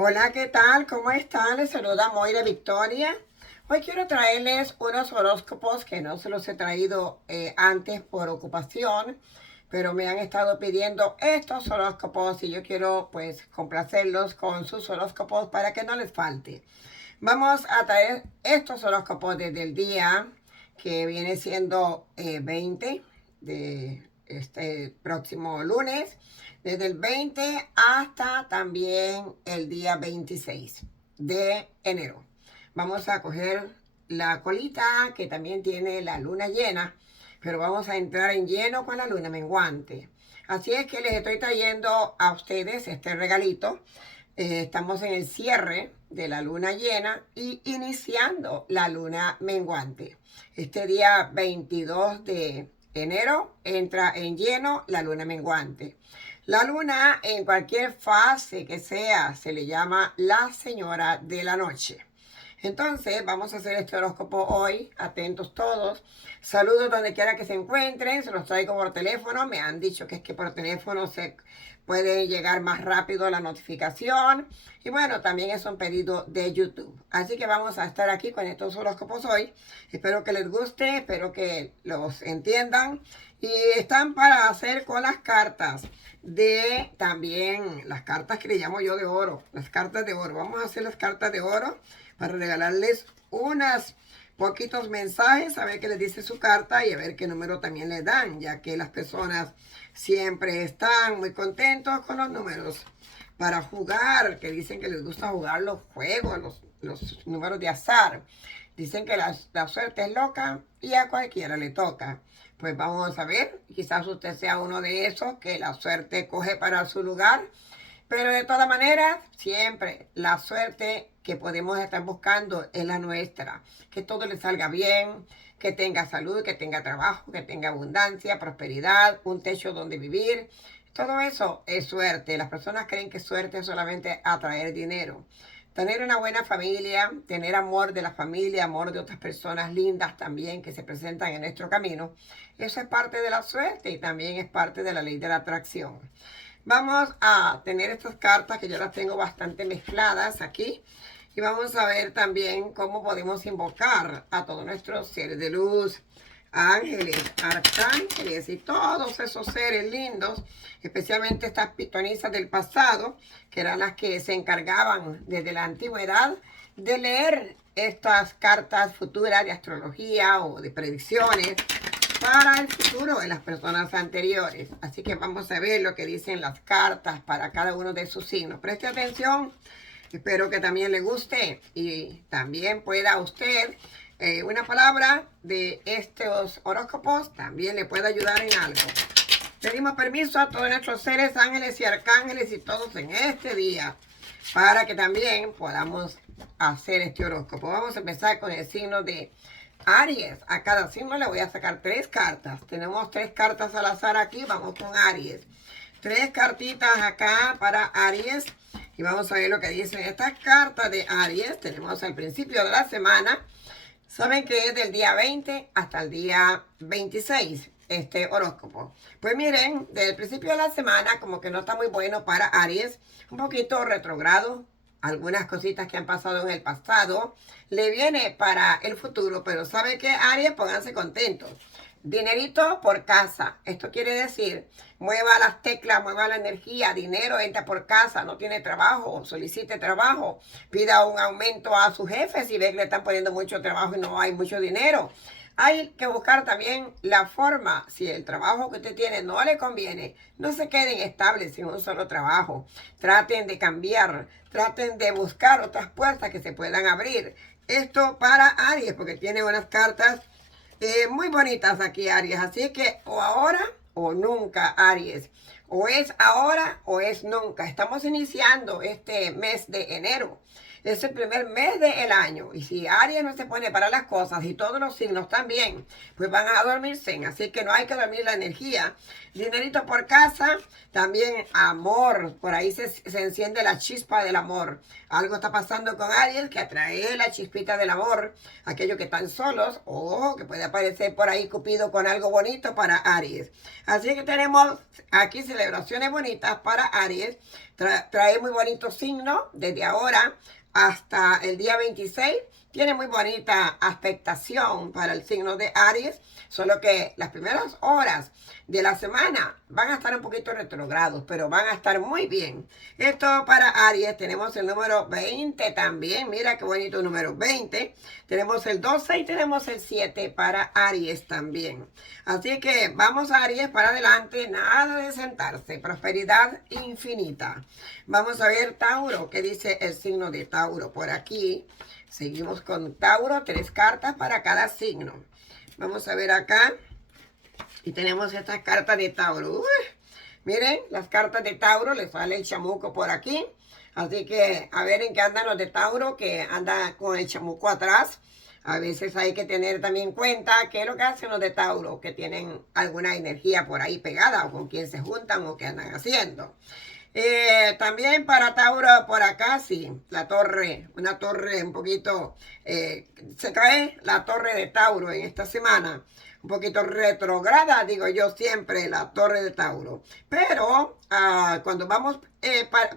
Hola, ¿qué tal? ¿Cómo están? Les saluda Moira Victoria. Hoy quiero traerles unos horóscopos que no se los he traído antes por ocupación, pero me han estado pidiendo estos horóscopos y yo quiero pues complacerlos con sus horóscopos para que no les falte. Vamos a traer estos horóscopos desde el día que viene siendo 20 de este próximo lunes, desde el 20 hasta también el día 26 de enero. Vamos a coger la colita que también tiene la luna llena, pero vamos a entrar en lleno con la luna menguante. Así es que les estoy trayendo a ustedes este regalito. Estamos en el cierre de la luna llena y iniciando la luna menguante. Este día 22 de enero entra en lleno la luna menguante. La luna, en cualquier fase que sea, se le llama la señora de la noche. Entonces, vamos a hacer este horóscopo hoy. Atentos todos. Saludos donde quiera que se encuentren. Se los traigo por teléfono. Me han dicho que es que por teléfono se puede llegar más rápido la notificación. Y bueno, también es un pedido de YouTube. Así que vamos a estar aquí con estos horóscopos hoy. Espero que les guste. Espero que los entiendan. Y están para hacer con las cartas de también las cartas que le llamo yo de oro. Las cartas de oro. Vamos a hacer las cartas de oro para regalarles unos poquitos mensajes, a ver qué les dice su carta y a ver qué número también les dan, ya que las personas siempre están muy contentos con los números para jugar, que dicen que les gusta jugar los juegos, los números de azar. Dicen que la suerte es loca y a cualquiera le toca. Pues vamos a ver, quizás usted sea uno de esos que la suerte coge para su lugar. Pero de todas maneras, siempre la suerte que podemos estar buscando es la nuestra. Que todo le salga bien, que tenga salud, que tenga trabajo, que tenga abundancia, prosperidad, un techo donde vivir. Todo eso es suerte. Las personas creen que suerte es solamente atraer dinero. Tener una buena familia, tener amor de la familia, amor de otras personas lindas también que se presentan en nuestro camino. Eso es parte de la suerte y también es parte de la ley de la atracción. Vamos a tener estas cartas que yo las tengo bastante mezcladas aquí. Y vamos a ver también cómo podemos invocar a todos nuestros seres de luz, ángeles, arcángeles y todos esos seres lindos, especialmente estas pitonisas del pasado, que eran las que se encargaban desde la antigüedad de leer estas cartas futuras de astrología o de predicciones para el futuro de las personas anteriores. Así que vamos a ver lo que dicen las cartas para cada uno de sus signos. Preste atención, espero que también le guste y también pueda usted, una palabra de estos horóscopos también le puede ayudar en algo. Pedimos permiso a todos nuestros seres, ángeles y arcángeles y todos en este día para que también podamos hacer este horóscopo. Vamos a empezar con el signo de Aries. A cada signo le voy a sacar 3 cartas. Tenemos 3 cartas al azar aquí. Vamos con Aries. 3 cartitas acá para Aries. Y vamos a ver lo que dicen estas cartas de Aries. Tenemos al principio de la semana. Saben que es del día 20 hasta el día 26 este horóscopo. Pues miren, desde el principio de la semana como que no está muy bueno para Aries. Un poquito retrogrado. Algunas cositas que han pasado en el pasado le viene para el futuro, pero ¿sabe qué, Aries? Pónganse contentos. Dinerito por casa. Esto quiere decir, mueva las teclas, mueva la energía, dinero entra por casa, no tiene trabajo, solicite trabajo, pida un aumento a su jefe si ve que le están poniendo mucho trabajo y no hay mucho dinero. Hay que buscar también la forma, si el trabajo que usted tiene no le conviene, no se queden estables sin un solo trabajo. Traten de cambiar, traten de buscar otras puertas que se puedan abrir. Esto para Aries, porque tiene unas cartas muy bonitas aquí, Aries. Así que o ahora o nunca, Aries. O es ahora o es nunca. Estamos iniciando este mes de enero. Es el primer mes del año. Y si Aries no se pone para las cosas y todos los signos también, pues van a dormirse. Así que no hay que dormir la energía. Dinerito por casa, también amor. Por ahí se enciende la chispa del amor. Algo está pasando con Aries que atrae la chispita del amor. Aquellos que están solos, o que puede aparecer por ahí Cupido con algo bonito para Aries. Así que tenemos, aquí se celebraciones bonitas para Aries. Trae muy bonitos signos desde ahora hasta el día 26. Tiene muy bonita expectación para el signo de Aries, solo que las primeras horas de la semana van a estar un poquito retrogrados, pero van a estar muy bien. Esto para Aries. Tenemos el número 20 también. Mira qué bonito número 20. Tenemos el 12 y tenemos el 7 para Aries también. Así que vamos Aries para adelante, nada de sentarse. Prosperidad infinita. Vamos a ver Tauro, ¿qué dice el signo de Tauro por aquí? Seguimos con Tauro, 3 cartas para cada signo. Vamos a ver acá. Y tenemos estas cartas de Tauro. Miren, las cartas de Tauro, les sale el chamuco por aquí. Así que a ver en qué andan los de Tauro, que andan con el chamuco atrás. A veces hay que tener también en cuenta qué es lo que hacen los de Tauro, que tienen alguna energía por ahí pegada, o con quién se juntan, o qué andan haciendo. También para Tauro por acá, sí, la torre, una torre un poquito, se cae la torre de Tauro en esta semana, un poquito retrograda, digo yo siempre, la torre de Tauro. Pero cuando vamos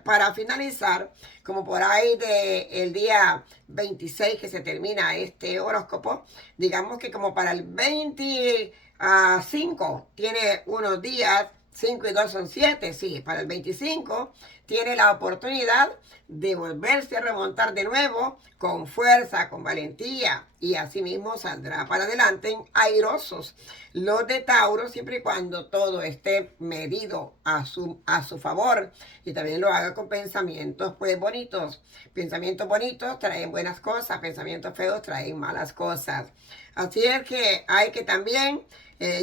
para finalizar, como por ahí del día 26 que se termina este horóscopo, digamos que como para el 25 tiene unos días. 5 y 2 son 7, sí, para el 25 tiene la oportunidad de volverse a remontar de nuevo con fuerza, con valentía, y así mismo saldrá para adelante airosos los de Tauro, siempre y cuando todo esté medido a su favor, y también lo haga con pensamientos pues bonitos. Pensamientos bonitos traen buenas cosas, pensamientos feos traen malas cosas. Así es que hay que también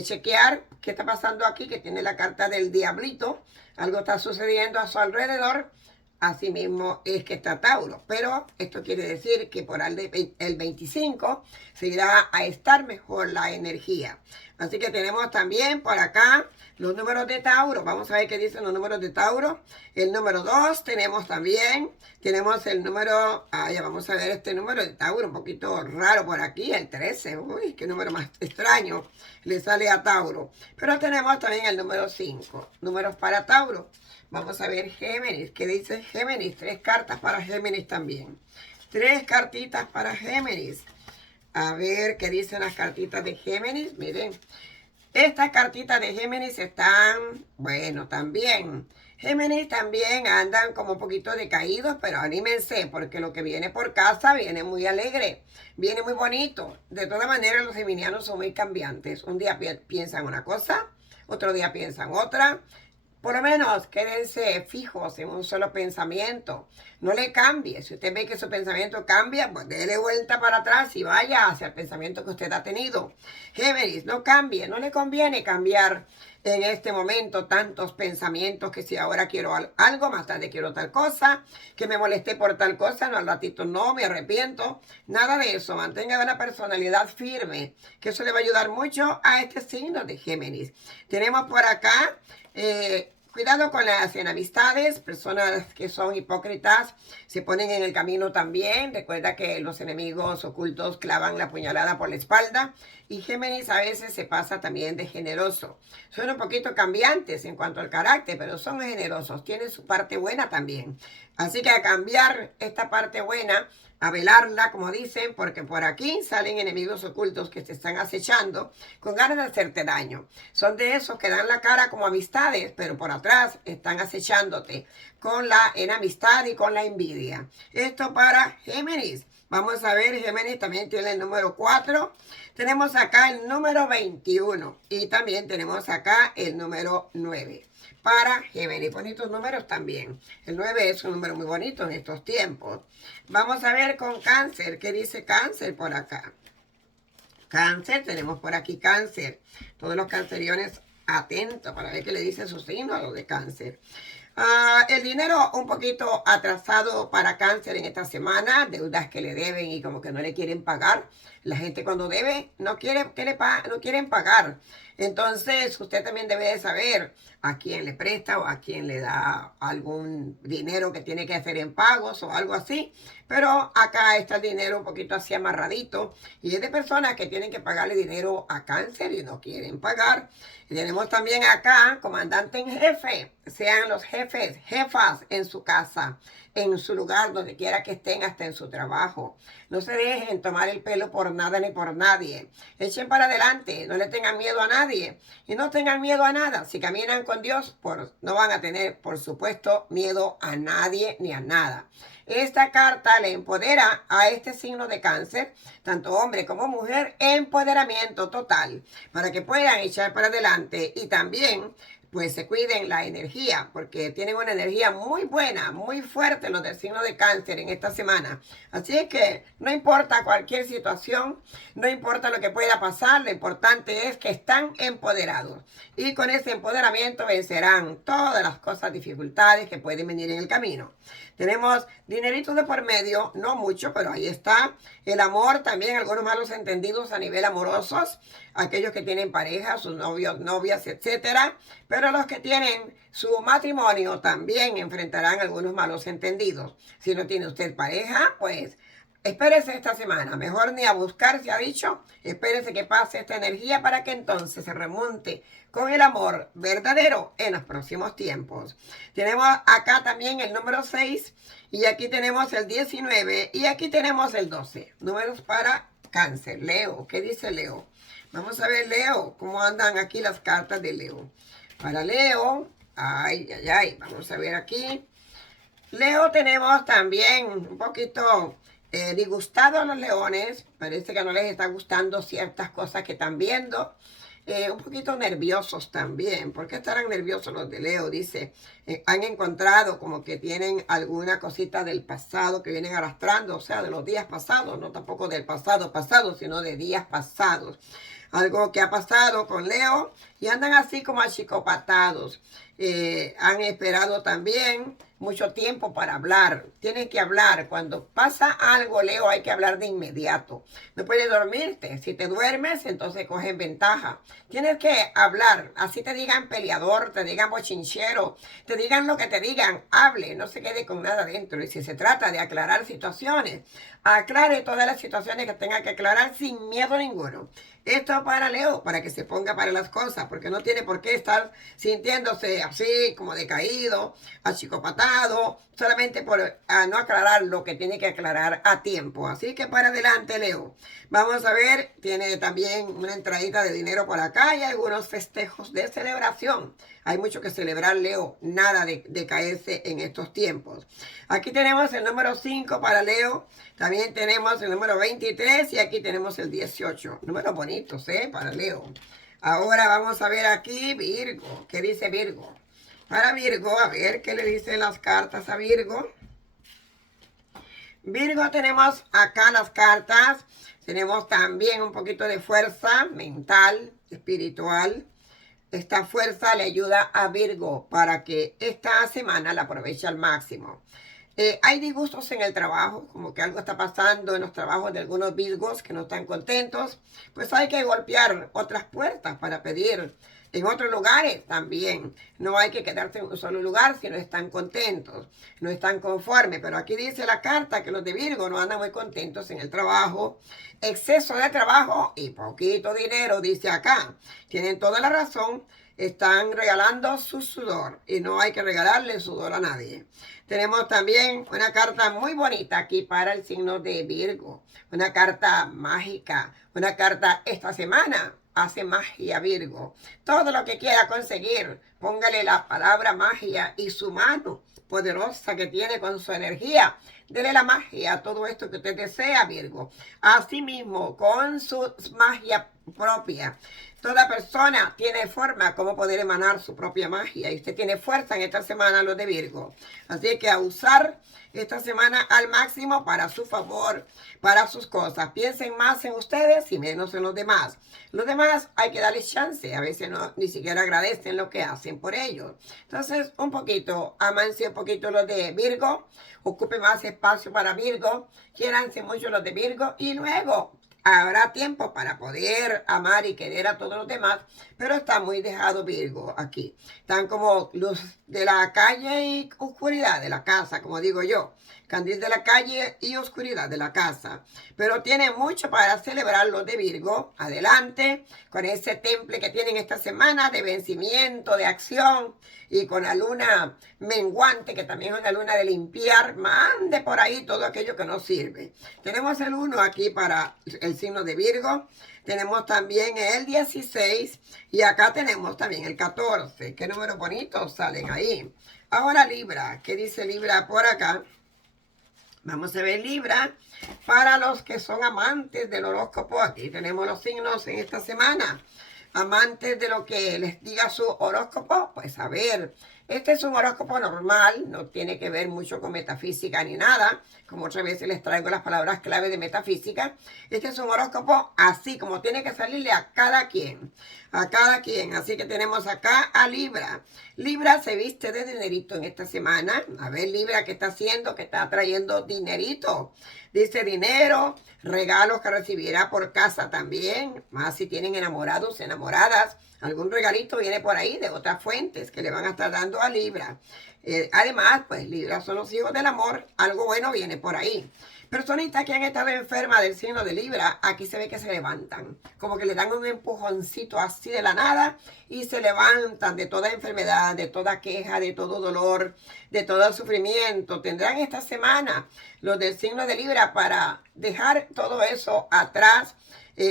chequear qué está pasando aquí, que tiene la carta del diablito. Algo está sucediendo a su alrededor. Así mismo es que está Tauro. Pero esto quiere decir que por el 25 se irá a estar mejor la energía. Así que tenemos también por acá los números de Tauro. Vamos a ver qué dicen los números de Tauro. El número 2 tenemos también. Tenemos el número, ya vamos a ver este número de Tauro, un poquito raro por aquí, el 13. Uy, qué número más extraño le sale a Tauro. Pero tenemos también el número 5. Números para Tauro. Vamos a ver Géminis. ¿Qué dice Géminis? 3 cartas para Géminis también. 3 cartitas para Géminis. A ver qué dicen las cartitas de Géminis. Miren, estas cartitas de Géminis están, bueno, también. Géminis también andan como un poquito decaídos, pero anímense, porque lo que viene por casa viene muy alegre, viene muy bonito. De todas maneras, los geminianos son muy cambiantes. Un día piensan una cosa, otro día piensan otra. Por lo menos quédense fijos en un solo pensamiento. No le cambie. Si usted ve que su pensamiento cambia, pues déle vuelta para atrás y vaya hacia el pensamiento que usted ha tenido. Géminis, no cambie. No le conviene cambiar en este momento tantos pensamientos, que si ahora quiero algo, más tarde quiero tal cosa, que me molesté por tal cosa, no, al ratito no, me arrepiento. Nada de eso. Mantenga una personalidad firme, que eso le va a ayudar mucho a este signo de Géminis. Tenemos por acá cuidado con las enemistades, personas que son hipócritas se ponen en el camino también. Recuerda que los enemigos ocultos clavan la puñalada por la espalda, y Géminis a veces se pasa también de generoso. Son un poquito cambiantes en cuanto al carácter, pero son generosos, tienen su parte buena también. Así que a cambiar esta parte buena, a velarla, como dicen, porque por aquí salen enemigos ocultos que te están acechando con ganas de hacerte daño. Son de esos que dan la cara como amistades, pero por atrás están acechándote con la enemistad y con la envidia. Esto para Géminis. Vamos a ver, Géminis también tiene el número 4. Tenemos acá el número 21 y también tenemos acá el número 9. Para Géminis, bonitos números también. El 9 es un número muy bonito en estos tiempos. Vamos a ver con Cáncer. ¿Qué dice Cáncer por acá? Cáncer, tenemos por aquí Cáncer. Todos los canceriones atentos para ver qué le dice su signo a los de Cáncer. El dinero un poquito atrasado para Cáncer en esta semana, deudas que le deben y como que no le quieren pagar. La gente cuando debe no quiere no quieren pagar. Entonces usted también debe de saber a quién le presta o a quién le da algún dinero que tiene que hacer en pagos o algo así. Pero acá está el dinero un poquito así amarradito y es de personas que tienen que pagarle dinero a cáncer y no quieren pagar. Y tenemos también acá comandante en jefe, sean los jefes, jefas en su casa, en su lugar, donde quiera que estén, hasta en su trabajo. No se dejen tomar el pelo por nada ni por nadie. Echen para adelante, no le tengan miedo a nadie y no tengan miedo a nada. Si caminan con Dios, no van a tener, por supuesto, miedo a nadie ni a nada. Esta carta le empodera a este signo de cáncer, tanto hombre como mujer, empoderamiento total, para que puedan echar para adelante y también pues se cuiden la energía, porque tienen una energía muy buena, muy fuerte los del signo de cáncer en esta semana. Así es que no importa cualquier situación, no importa lo que pueda pasar, lo importante es que están empoderados. Y con ese empoderamiento vencerán todas las cosas, dificultades que pueden venir en el camino. Tenemos dineritos de por medio, no mucho, pero ahí está. El amor, también algunos malos entendidos a nivel amorosos, aquellos que tienen pareja, sus novios, novias, etcétera. Pero los que tienen su matrimonio también enfrentarán algunos malos entendidos. Si no tiene usted pareja, pues espérese esta semana, mejor ni a buscar, se ha dicho, espérese que pase esta energía para que entonces se remonte con el amor verdadero en los próximos tiempos. Tenemos acá también el número 6 y aquí tenemos el 19 y aquí tenemos el 12. Números para cáncer. Leo, ¿qué dice Leo? Vamos a ver Leo, cómo andan aquí las cartas de Leo. Para Leo, ay, ay, ay, vamos a ver aquí. Leo tenemos también un poquito disgustados a los leones. Parece que no les está gustando ciertas cosas que están viendo. Un poquito nerviosos también. ¿Por qué estarán nerviosos los de Leo? Dice, han encontrado como que tienen alguna cosita del pasado que vienen arrastrando, o sea, de los días pasados, no tampoco del pasado pasado, sino de días pasados. Algo que ha pasado con Leo y andan así como achicopatados. Han esperado también mucho tiempo para hablar. Tienen que hablar. Cuando pasa algo, Leo, hay que hablar de inmediato. No puedes dormirte. Si te duermes, entonces cogen ventaja. Tienes que hablar. Así te digan peleador, te digan bochinchero, te digan lo que te digan. Hable, no se quede con nada dentro. Y si se trata de aclarar situaciones, aclare todas las situaciones que tenga que aclarar sin miedo ninguno. Esto para Leo, para que se ponga para las cosas, porque no tiene por qué estar sintiéndose así, como decaído, achicopatado, solamente por no aclarar lo que tiene que aclarar a tiempo. Así que para adelante, Leo. Vamos a ver, tiene también una entradita de dinero por acá y algunos festejos de celebración. Hay mucho que celebrar, Leo, nada de caerse en estos tiempos. Aquí tenemos el número 5 para Leo, también tenemos el número 23 y aquí tenemos el 18. Números bonitos, para Leo. Ahora vamos a ver aquí Virgo. ¿Qué dice Virgo? Para Virgo, a ver qué le dicen las cartas a Virgo. Virgo, tenemos acá las cartas. Tenemos también un poquito de fuerza mental, espiritual. Esta fuerza le ayuda a Virgo para que esta semana la aproveche al máximo. Hay disgustos en el trabajo, como que algo está pasando en los trabajos de algunos Virgos que no están contentos. Pues hay que golpear otras puertas para pedir en otros lugares también. No hay que quedarse en un solo lugar si no están contentos, no están conformes. Pero aquí dice la carta que los de Virgo no andan muy contentos en el trabajo. Exceso de trabajo y poquito dinero, dice acá. Tienen toda la razón. Están regalando su sudor y no hay que regalarle sudor a nadie. Tenemos también una carta muy bonita aquí para el signo de Virgo. Una carta mágica, una carta esta semana. Hace magia Virgo. Todo lo que quiera conseguir, póngale la palabra magia y su mano poderosa que tiene con su energía. Dele la magia a todo esto que usted desea, Virgo. Asimismo, con su magia propia. Toda persona tiene forma como poder emanar su propia magia. Y usted tiene fuerza en esta semana, los de Virgo. Así que a usar esta semana al máximo para su favor, para sus cosas. Piensen más en ustedes y menos en los demás. Los demás hay que darles chance. A veces no, ni siquiera agradecen lo que hacen por ellos. Entonces, un poquito, amanse un poquito los de Virgo. Ocupe más espacio para Virgo. Quiéranse mucho los de Virgo. Y luego Habrá tiempo para poder amar y querer a todos los demás, pero está muy dejado Virgo aquí. Están como luz de la calle y oscuridad de la casa, como digo yo. Candil de la calle y oscuridad de la casa. Pero tienen mucho para celebrar los de Virgo. Adelante, con ese temple que tienen esta semana de vencimiento, de acción, y con la luna menguante, que también es una luna de limpiar. Mande por ahí todo aquello que no sirve. Tenemos el 1 aquí para el signo de Virgo. Tenemos también el 16 y acá tenemos también el 14. Qué números bonitos salen ahí. Ahora Libra, ¿qué dice Libra por acá? Vamos a ver Libra, para los que son amantes del horóscopo. Aquí tenemos los signos en esta semana. Amantes de lo que les diga su horóscopo, pues a ver, este es un horóscopo normal, no tiene que ver mucho con metafísica ni nada, como otras veces les traigo las palabras clave de metafísica. Este es un horóscopo así como tiene que salirle a cada quien, a cada quien. Así que tenemos acá a Libra. Libra se viste de dinerito en esta semana. A ver Libra, ¿qué está haciendo? Que está trayendo dinerito. Dice dinero, regalos que recibirá por casa también, más si tienen enamorados, enamoradas, algún regalito viene por ahí de otras fuentes que le van a estar dando a Libra. Además, pues Libra son los hijos del amor, algo bueno viene por ahí. Personitas que han estado enfermas del signo de Libra, aquí se ve que se levantan, como que le dan un empujoncito así de la nada y se levantan de toda enfermedad, de toda queja, de todo dolor, de todo sufrimiento. Tendrán esta semana los del signo de Libra para dejar todo eso atrás.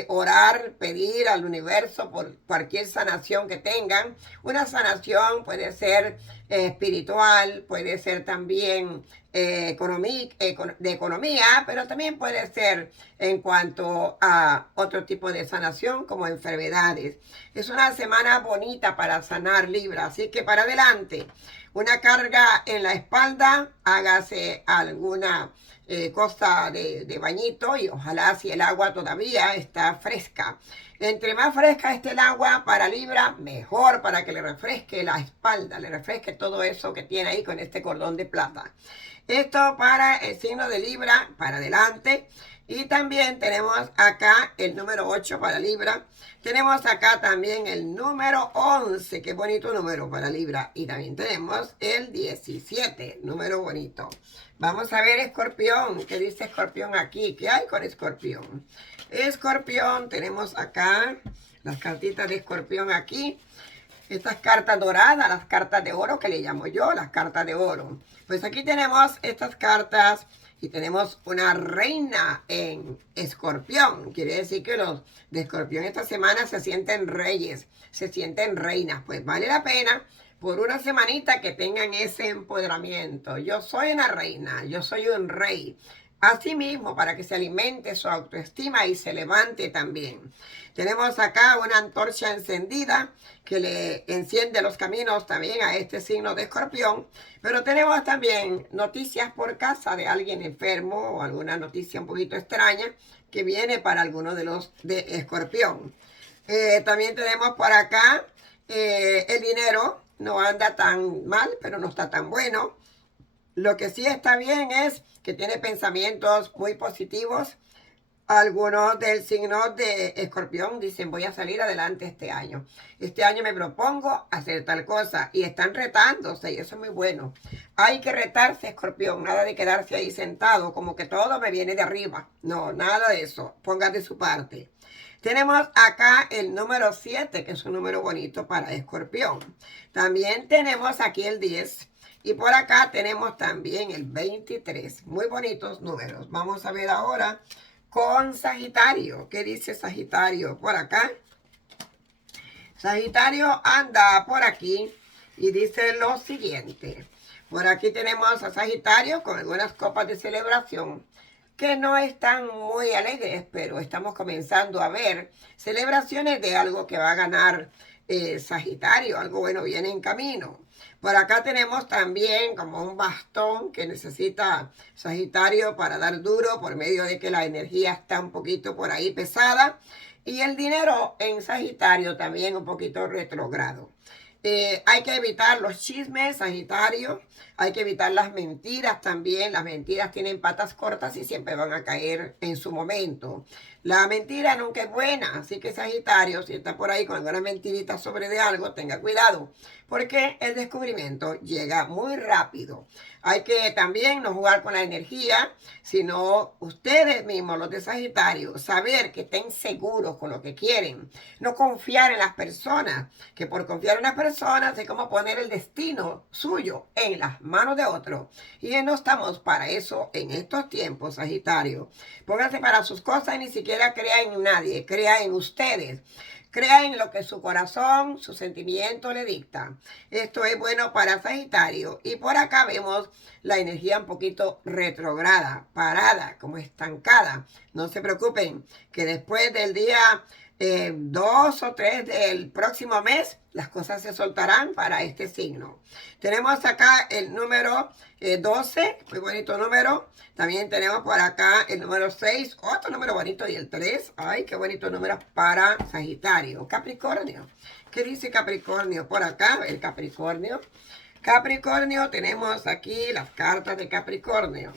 Orar, pedir al universo por cualquier sanación que tengan. Una sanación puede ser espiritual, puede ser también de economía, pero también puede ser en cuanto a otro tipo de sanación como enfermedades. Es una semana bonita para sanar Libra, así que para adelante. Una carga en la espalda, hágase alguna cosa de bañito y ojalá si el agua todavía está fresca. Entre más fresca esté el agua para Libra, mejor para que le refresque la espalda, le refresque todo eso que tiene ahí con este cordón de plata. Esto para el signo de Libra, para adelante. Y también tenemos acá el número 8 para Libra. Tenemos acá también el número 11, qué bonito número para Libra. Y también tenemos el 17, número bonito. Vamos a ver Escorpión, ¿qué dice Escorpión aquí? ¿Qué hay con Escorpión? Escorpión, tenemos acá las cartitas de Escorpión aquí. Estas cartas doradas, las cartas de oro que le llamo yo, las cartas de oro. Pues aquí tenemos estas cartas y tenemos una reina en Escorpión. Quiere decir que los de Escorpión esta semana se sienten reyes, se sienten reinas. Pues vale la pena por una semanita que tengan ese empoderamiento. Yo soy una reina, yo soy un rey. Asimismo, para que se alimente su autoestima y se levante también. Tenemos acá una antorcha encendida que le enciende los caminos también a este signo de Escorpión. Pero tenemos también noticias por casa de alguien enfermo o alguna noticia un poquito extraña que viene para algunos de los de Escorpión. También tenemos por acá el dinero. No anda tan mal, pero no está tan bueno. Lo que sí está bien es que tiene pensamientos muy positivos. Algunos del signo de Escorpión dicen voy a salir adelante este año. Este año me propongo hacer tal cosa y están retándose y eso es muy bueno. Hay que retarse, Escorpión, nada de quedarse ahí sentado como que todo me viene de arriba. No, nada de eso. Pongan de su parte. Tenemos acá el número 7, que es un número bonito para Escorpión. También tenemos aquí el 10. Y por acá tenemos también el 23. Muy bonitos números. Vamos a ver ahora con Sagitario. ¿Qué dice Sagitario por acá? Sagitario anda por aquí y dice lo siguiente. Por aquí tenemos a Sagitario con algunas copas de celebración que no están muy alegres, pero estamos comenzando a ver celebraciones de algo que va a ganar Sagitario, algo bueno viene en camino. Por acá tenemos también como un bastón que necesita Sagitario para dar duro por medio de que la energía está un poquito por ahí pesada. Y el dinero en Sagitario también un poquito retrogrado. Hay que evitar los chismes, Sagitario. Hay que evitar las mentiras también. Las mentiras tienen patas cortas y siempre van a caer en su momento. La mentira nunca es buena, así que Sagitario, si está por ahí con alguna mentirita sobre de algo, tenga cuidado, porque el descubrimiento llega muy rápido. Hay que también no jugar con la energía, sino ustedes mismos, los de Sagitario, saber que estén seguros con lo que quieren, no confiar en las personas, que por confiar en las personas es como poner el destino suyo en las manos de otro. Y no estamos para eso en estos tiempos, Sagitario. Pónganse para sus cosas y ni siquiera crea en nadie, crea en ustedes. Crea en lo que su corazón, su sentimiento le dicta. Esto es bueno para Sagitario. Y por acá vemos la energía un poquito retrograda, parada, como estancada. No se preocupen, que después del día 2 o 3 del próximo mes, las cosas se soltarán para este signo. Tenemos acá el número 12, muy bonito número. También tenemos por acá el número 6, otro número bonito, y el 3. Ay, qué bonito número para Sagitario. Capricornio. ¿Qué dice Capricornio? Por acá, el Capricornio. Capricornio, tenemos aquí las cartas de Capricornio.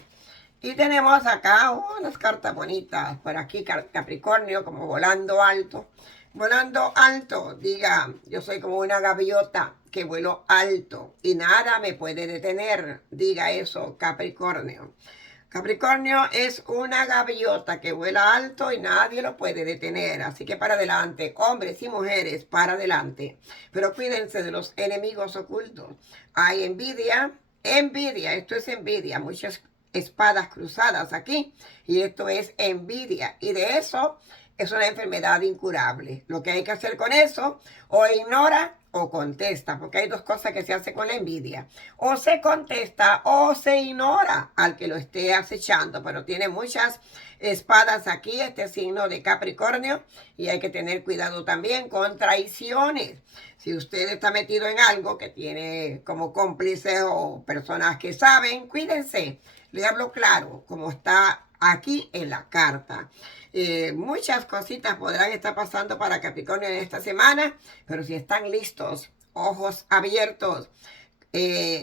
Y tenemos acá unas cartas bonitas. Por aquí Capricornio como volando alto. Volando alto, diga, yo soy como una gaviota que vuelo alto y nada me puede detener. Diga eso, Capricornio. Capricornio es una gaviota que vuela alto y nadie lo puede detener. Así que para adelante, hombres y mujeres, para adelante. Pero cuídense de los enemigos ocultos. Hay envidia, esto es envidia. Muchas espadas cruzadas aquí. Y esto es envidia. Y de eso es una enfermedad incurable. Lo que hay que hacer con eso, o ignora o contesta, porque hay dos cosas que se hace con la envidia. O se contesta o se ignora al que lo esté acechando, pero tiene muchas espadas aquí, este signo de Capricornio, y hay que tener cuidado también con traiciones. Si usted está metido en algo que tiene como cómplices o personas que saben, cuídense. Le hablo claro, como está aquí en la carta. Muchas cositas podrán estar pasando para Capricornio en esta semana, pero si están listos, ojos abiertos,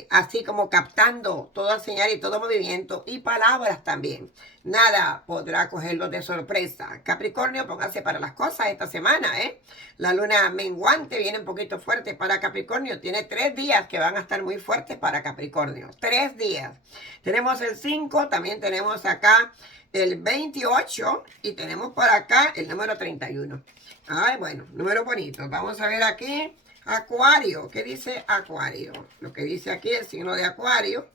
así como captando toda señal y todo movimiento y palabras también, nada podrá cogerlos de sorpresa. Capricornio, póngase para las cosas esta semana, ¿eh? La luna menguante viene un poquito fuerte para Capricornio. Tiene 3 días que van a estar muy fuertes para Capricornio. 3 días. Tenemos el 5, también tenemos acá el 28 y tenemos por acá el número 31. Ay, bueno, número bonito. Vamos a ver aquí. Acuario, ¿qué dice Acuario? Lo que dice aquí el signo de Acuario.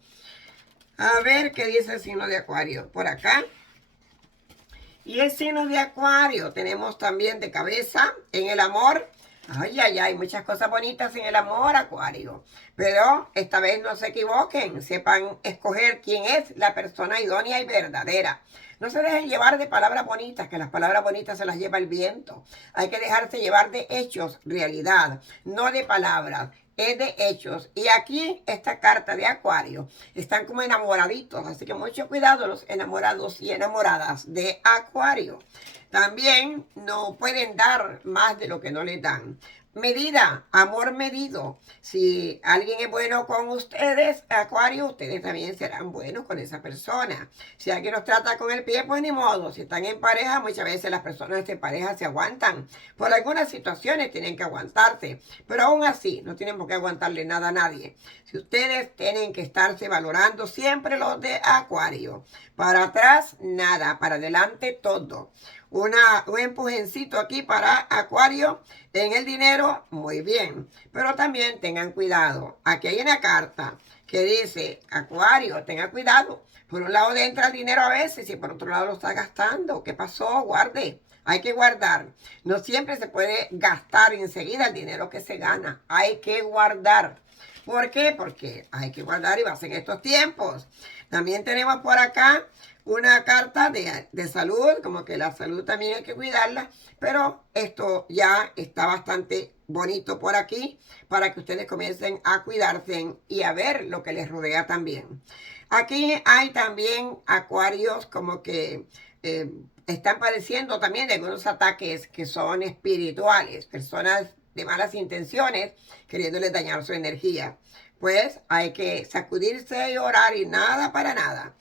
A ver qué dice el signo de Acuario. Por acá. Y el signo de Acuario tenemos también de cabeza en el amor. Ay, ay, ay, muchas cosas bonitas en el amor, Acuario. Pero esta vez no se equivoquen, sepan escoger quién es la persona idónea y verdadera. No se dejen llevar de palabras bonitas, que las palabras bonitas se las lleva el viento. Hay que dejarse llevar de hechos, realidad, no de palabras. Es de hechos. Y aquí esta carta de Acuario están como enamoraditos, así que mucho cuidado los enamorados y enamoradas de Acuario. También no pueden dar más de lo que no les dan. Medida, amor medido. Si alguien es bueno con ustedes, Acuario, ustedes también serán buenos con esa persona. Si alguien los trata con el pie, pues ni modo. Si están en pareja, muchas veces las personas de pareja se aguantan. Por algunas situaciones tienen que aguantarse, pero aún así no tienen por qué aguantarle nada a nadie. Si ustedes tienen que estarse valorando siempre los de Acuario. Para atrás, nada. Para adelante, todo. Un empujoncito aquí para Acuario en el dinero, muy bien. Pero también tengan cuidado. Aquí hay una carta que dice, Acuario, tenga cuidado. Por un lado entra el dinero a veces y por otro lado lo está gastando. ¿Qué pasó? Guarde. Hay que guardar. No siempre se puede gastar enseguida el dinero que se gana. Hay que guardar. ¿Por qué? Porque hay que guardar y más en estos tiempos. También tenemos por acá una carta de salud, como que la salud también hay que cuidarla, pero esto ya está bastante bonito por aquí para que ustedes comiencen a cuidarse y a ver lo que les rodea también. Aquí hay también acuarios como que están padeciendo también de algunos ataques que son espirituales, personas de malas intenciones, queriéndoles dañar su energía. Pues hay que sacudirse y orar y nada para nada.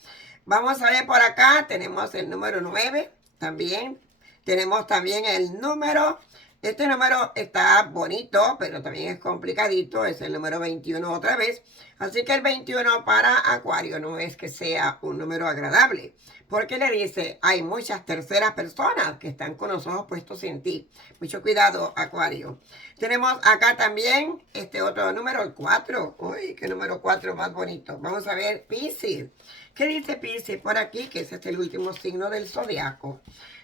Vamos a ver por acá, tenemos el número 9 también. Tenemos también el número, este número está bonito, pero también es complicadito, es el número 21 otra vez. Así que el 21 para Acuario no es que sea un número agradable, porque le dice, hay muchas terceras personas que están con los ojos puestos en ti. Mucho cuidado, Acuario. Tenemos acá también este otro número, el 4. Uy, qué número 4 más bonito. Vamos a ver, Piscis. ¿Qué dice Piscis por aquí? Que ese es el último signo del zodiaco.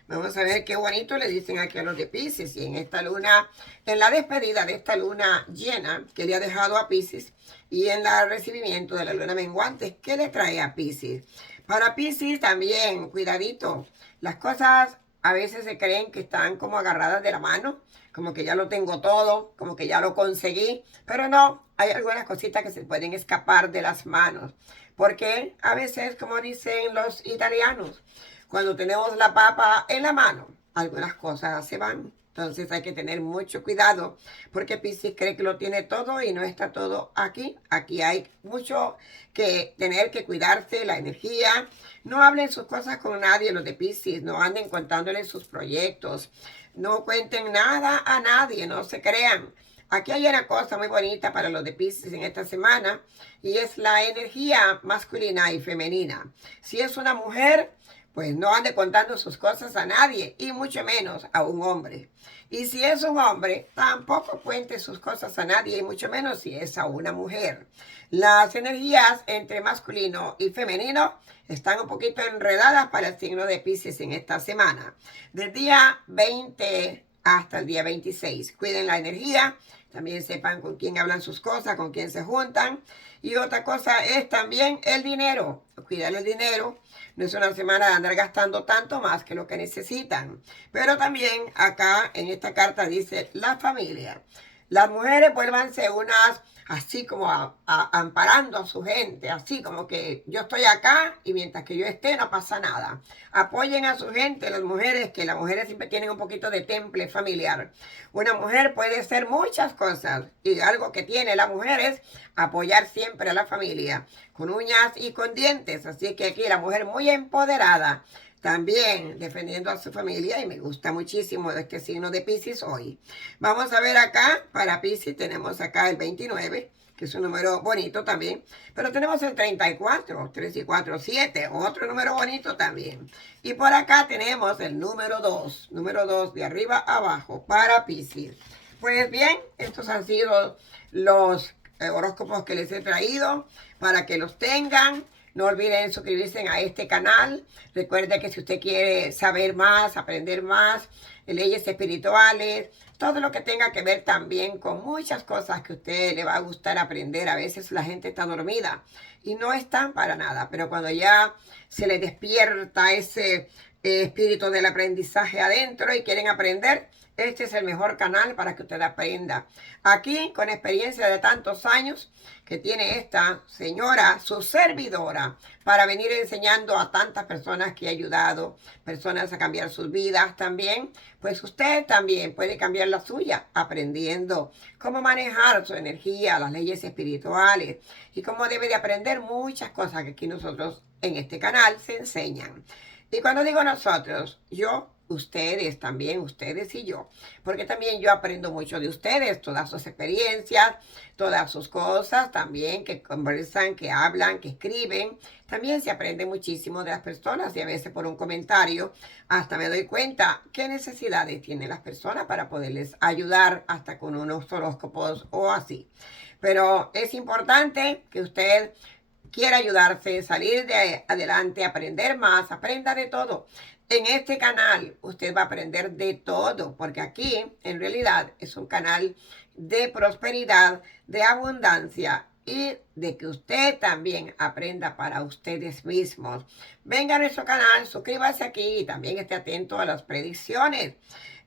Vamos a ver qué bonito le dicen aquí a los de Piscis. Y en esta luna, en la despedida de esta luna llena que le ha dejado a Piscis y en el recibimiento de la luna menguante, ¿qué le trae a Piscis? Para Piscis también, cuidadito. Las cosas a veces se creen que están como agarradas de la mano, como que ya lo tengo todo, como que ya lo conseguí, pero no, hay algunas cositas que se pueden escapar de las manos. Porque a veces, como dicen los italianos, cuando tenemos la papa en la mano, algunas cosas se van. Entonces hay que tener mucho cuidado porque Piscis cree que lo tiene todo y no está todo aquí. Aquí hay mucho que tener que cuidarse, la energía. No hablen sus cosas con nadie, los de Piscis. No anden contándoles sus proyectos. No cuenten nada a nadie, no se crean. Aquí hay una cosa muy bonita para los de Piscis en esta semana y es la energía masculina y femenina. Si es una mujer, pues no ande contando sus cosas a nadie y mucho menos a un hombre. Y si es un hombre, tampoco cuente sus cosas a nadie y mucho menos si es a una mujer. Las energías entre masculino y femenino están un poquito enredadas para el signo de Piscis en esta semana. Del día 20 hasta el día 26. Cuiden la energía. También sepan con quién hablan sus cosas, con quién se juntan. Y otra cosa es también el dinero. Cuidar el dinero. No es una semana de andar gastando tanto más que lo que necesitan. Pero también acá en esta carta dice la familia. Las mujeres vuélvanse unas así como amparando a su gente, así como que yo estoy acá y mientras que yo esté no pasa nada. Apoyen a su gente, las mujeres, que las mujeres siempre tienen un poquito de temple familiar. Una mujer puede ser muchas cosas y algo que tiene la mujer es apoyar siempre a la familia, con uñas y con dientes. Así que aquí la mujer muy empoderada, también defendiendo a su familia y me gusta muchísimo este signo de Piscis hoy. Vamos a ver acá, para Piscis tenemos acá el 29, que es un número bonito también, pero tenemos el 34, 3 y 4, 7, otro número bonito también. Y por acá tenemos el número 2 de arriba a abajo para Piscis. Pues bien, estos han sido los horóscopos que les he traído para que los tengan. No olviden suscribirse a este canal. Recuerde que si usted quiere saber más, aprender más, leyes espirituales, todo lo que tenga que ver también con muchas cosas que a usted le va a gustar aprender. A veces la gente está dormida y no están para nada, pero cuando ya se les despierta ese espíritu del aprendizaje adentro y quieren aprender, este es el mejor canal para que usted aprenda. Aquí, con experiencia de tantos años que tiene esta señora, su servidora, para venir enseñando a tantas personas que ha ayudado, personas a cambiar sus vidas también, pues usted también puede cambiar la suya aprendiendo cómo manejar su energía, las leyes espirituales y cómo debe de aprender muchas cosas que aquí nosotros en este canal se enseñan. Y cuando digo nosotros, yo, ustedes también, ustedes y yo, porque también yo aprendo mucho de ustedes, todas sus experiencias, todas sus cosas, también que conversan, que hablan, que escriben. También se aprende muchísimo de las personas y a veces por un comentario hasta me doy cuenta qué necesidades tienen las personas para poderles ayudar hasta con unos horóscopos o así. Pero es importante que usted quiere ayudarse, salir de adelante, aprender más, aprenda de todo. En este canal usted va a aprender de todo, porque aquí en realidad es un canal de prosperidad, de abundancia y de que usted también aprenda para ustedes mismos. Venga a nuestro canal, suscríbase aquí y también esté atento a las predicciones.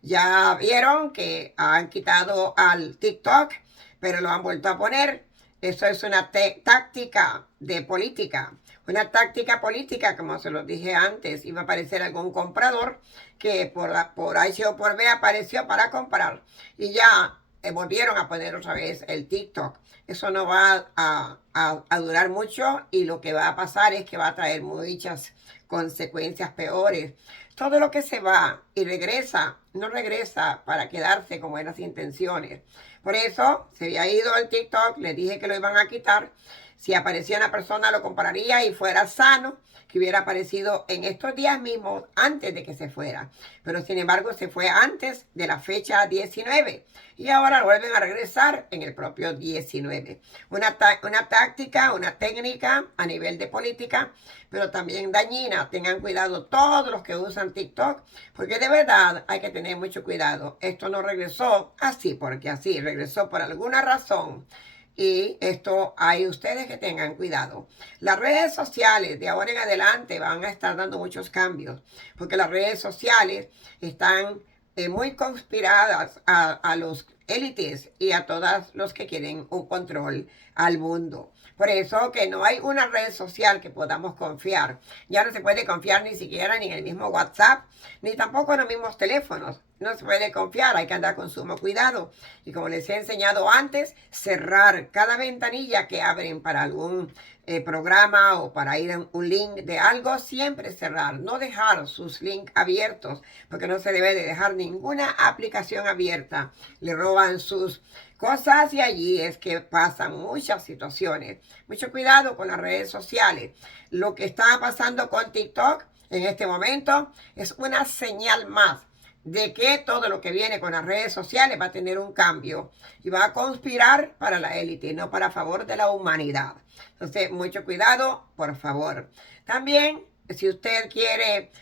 Ya vieron que han quitado al TikTok, pero lo han vuelto a poner. Eso es una táctica de política. Una táctica política, como se los dije antes, iba a aparecer algún comprador que por H o por B apareció para comprar. Y ya volvieron a poner otra vez el TikTok. Eso no va a durar mucho y lo que va a pasar es que va a traer muchas consecuencias peores. Todo lo que se va y regresa, no regresa para quedarse con buenas intenciones. Por eso se había ido el TikTok, les dije que lo iban a quitar. Si aparecía una persona lo compraría y fuera sano, que hubiera aparecido en estos días mismos antes de que se fuera. Pero sin embargo se fue antes de la fecha 19 y ahora vuelven a regresar en el propio 19. Una táctica, una técnica a nivel de política, pero también dañina. Tengan cuidado todos los que usan TikTok, porque de verdad hay que tener mucho cuidado. Esto no regresó así porque así, regresó por alguna razón. Y esto hay ustedes que tengan cuidado. Las redes sociales de ahora en adelante van a estar dando muchos cambios, porque las redes sociales están muy conspiradas a los élites y a todos los que quieren un control al mundo. Por eso que no hay una red social que podamos confiar. Ya no se puede confiar ni siquiera ni en el mismo WhatsApp, ni tampoco en los mismos teléfonos. No se puede confiar, hay que andar con sumo cuidado. Y como les he enseñado antes, cerrar cada ventanilla que abren para algún programa o para ir a un link de algo, siempre cerrar. No dejar sus links abiertos, porque no se debe de dejar ninguna aplicación abierta. Le roban sus cosas y allí es que pasan muchas situaciones. Mucho cuidado con las redes sociales. Lo que está pasando con TikTok en este momento es una señal más de que todo lo que viene con las redes sociales va a tener un cambio y va a conspirar para la élite, no para favor de la humanidad. Entonces, mucho cuidado, por favor. También, si usted quiere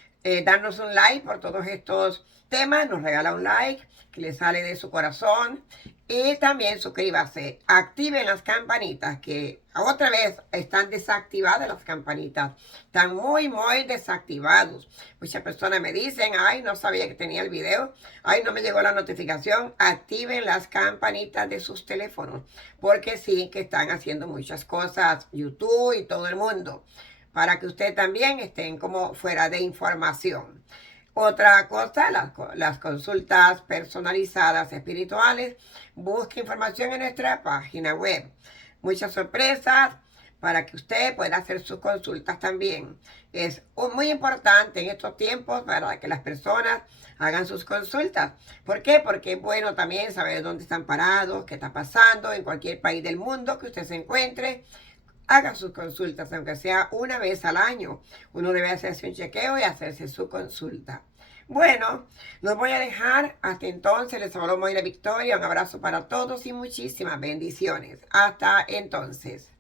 darnos un like por todos estos temas, nos regala un like que le sale de su corazón. Y también suscríbase, activen las campanitas que otra vez están desactivadas las campanitas. Están muy desactivados. Muchas personas me dicen, ay, no sabía que tenía el video. Ay, no me llegó la notificación. Activen las campanitas de sus teléfonos. Porque sí que están haciendo muchas cosas, YouTube y todo el mundo. Para que usted también estén como fuera de información. Otra cosa, las consultas personalizadas espirituales. Busque información en nuestra página web. Muchas sorpresas para que usted pueda hacer sus consultas también. Es muy importante en estos tiempos para que las personas hagan sus consultas. ¿Por qué? Porque es bueno también saber dónde están parados, qué está pasando en cualquier país del mundo que usted se encuentre. Haga sus consultas, aunque sea una vez al año. Uno debe hacerse un chequeo y hacerse su consulta. Bueno, los voy a dejar. Hasta entonces, les habló Moira Victoria. Un abrazo para todos y muchísimas bendiciones. Hasta entonces.